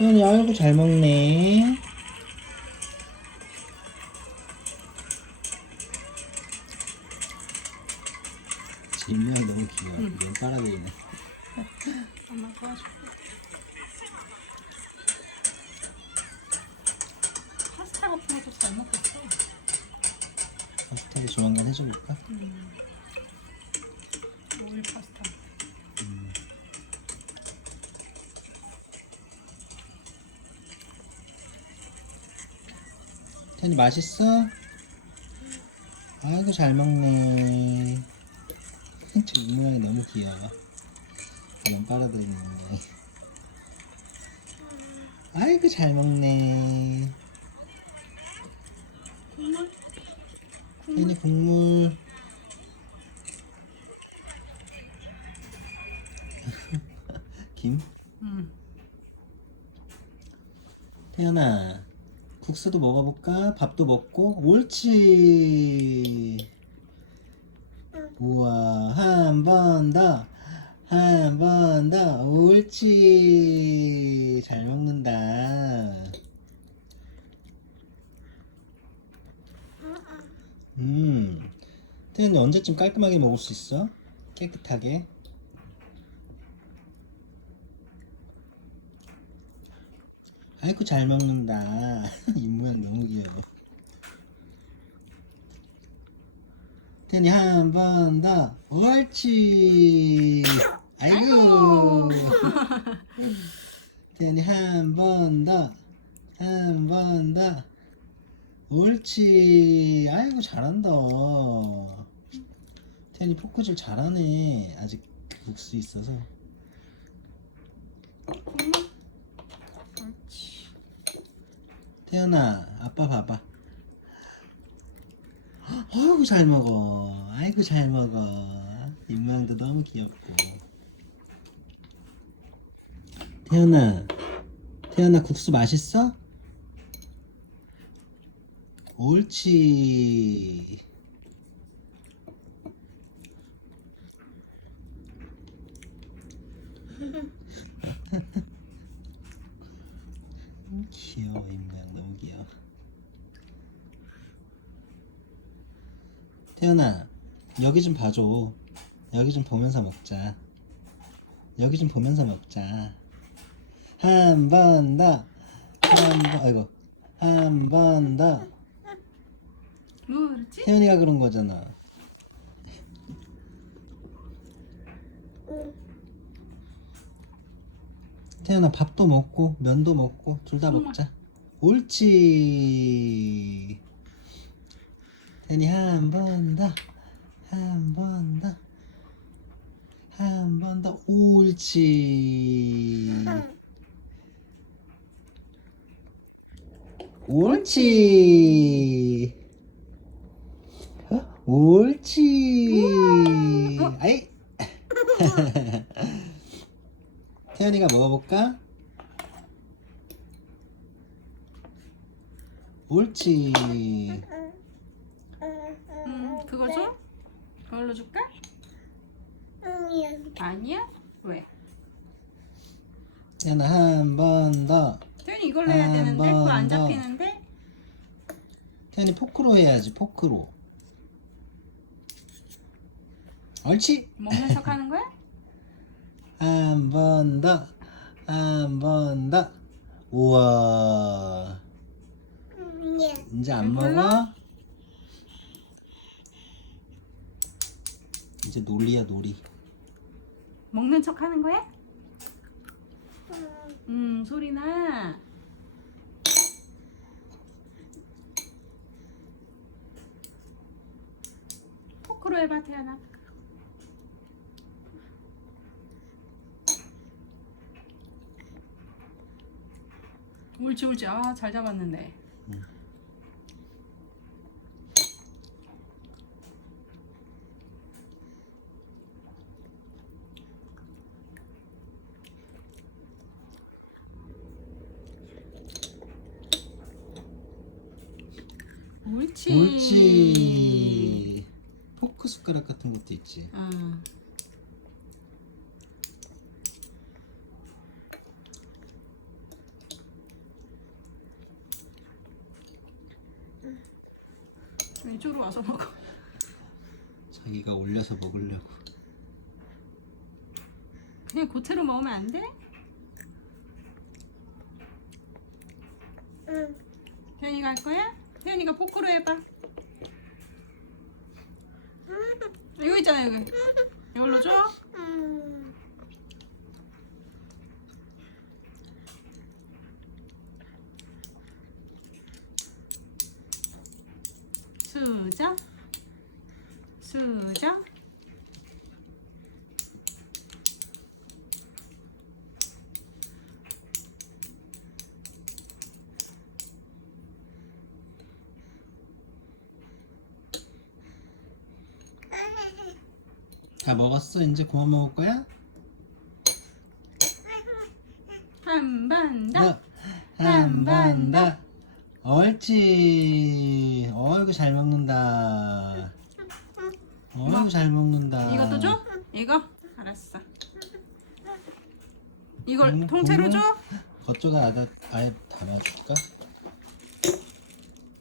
태연이 아이고 잘 먹네. 진명이 너무 귀여워. 응. 눈 빨아들이네. 엄마 도와줄게. 파스타 같은 것도 잘 먹겠어. 파스타도 조만간 해줘볼까? 음. 오일 파스타. 태연이 맛있어? 아이고 잘 먹네. 저 인형이 너무 귀여워. 눈 빨아들이네. 아이고 잘 먹네. 국물? 태연이 국물. 김? 응. 태연아, 국수도 먹어볼까? 밥도 먹고, 옳지. 우와, 한 번 더, 한 번 더, 옳지. 잘 먹는다. 음, 태연이 언제쯤 깔끔하게 먹을 수 있어? 깨끗하게? 아이고 잘 먹는다. 입 모양 너무 귀여워. 태연이 한번 더. 옳지. 아이고. 태연이 한번 더. 한 번 더. 옳지. 아이고 잘한다. 태연이 포크질 잘하네. 아직 국수 있어서. 국물? 옳지. 태연아, 아빠 봐봐. 아이고 잘 먹어. 아이고 잘 먹어. 입모양도 너무 귀엽고. 태연아, 태연아 국수 맛있어? 옳지. 귀여워 입모양 너무 귀여워. 태연아, 여기 좀 봐줘. 여기 좀 보면서 먹자. 여기 좀 보면서 먹자. 한 번 더. 한 번, 아이고. 한 번 더. 뭐 그렇지? 태연이가 그런 거잖아. 태연아 밥도 먹고 면도 먹고 둘 다. 먹자. 옳지. 태연이 한번 더. 한 번 더. 한 번 더. 옳지. 옳지. 어? 옳지. 아이. 태연이가 먹어볼까? 옳지. 음, 그거 줘? 그걸로 줄까? 아니야? 왜? 태연아 한번 더. 태연이 이걸로 해야 한 되는데 번 그거 안 더. 잡히는데? 태연이 포크로 해야지 포크로. 옳지. 먹는 척 하는 거야? 한 번 더. 한 번 더. 우와. 이제 안? 먹어? 이제 놀이야 놀이. 먹는 척 하는 거야? 음, 소리나. 포크로 해봐, 태연아. 옳지, 옳지. 아, 잘 잡았는데. 옳지. 옳지. 포크 숟가락 같은 것도 있지. 아. 음. 이쪽으로 와서 먹어. 자기가 올려서 먹으려고. 그냥 고체로 먹으면 안 돼? 응. 괜히 갈 거야? 태연이가 포크로 해봐. 이거 있잖아 여기. 이걸로 줘. 음. 수저. 수저. 다 먹었어? 이제 그만 먹을 거야? 한 번 더. 한번번 더. 옳지. 어이구 잘 먹는다. 어이구 잘 먹는다. 이것도 줘? 이거? 알았어. 이걸 음, 통째로? 줘? 겉쪽에 아예 담아줄까?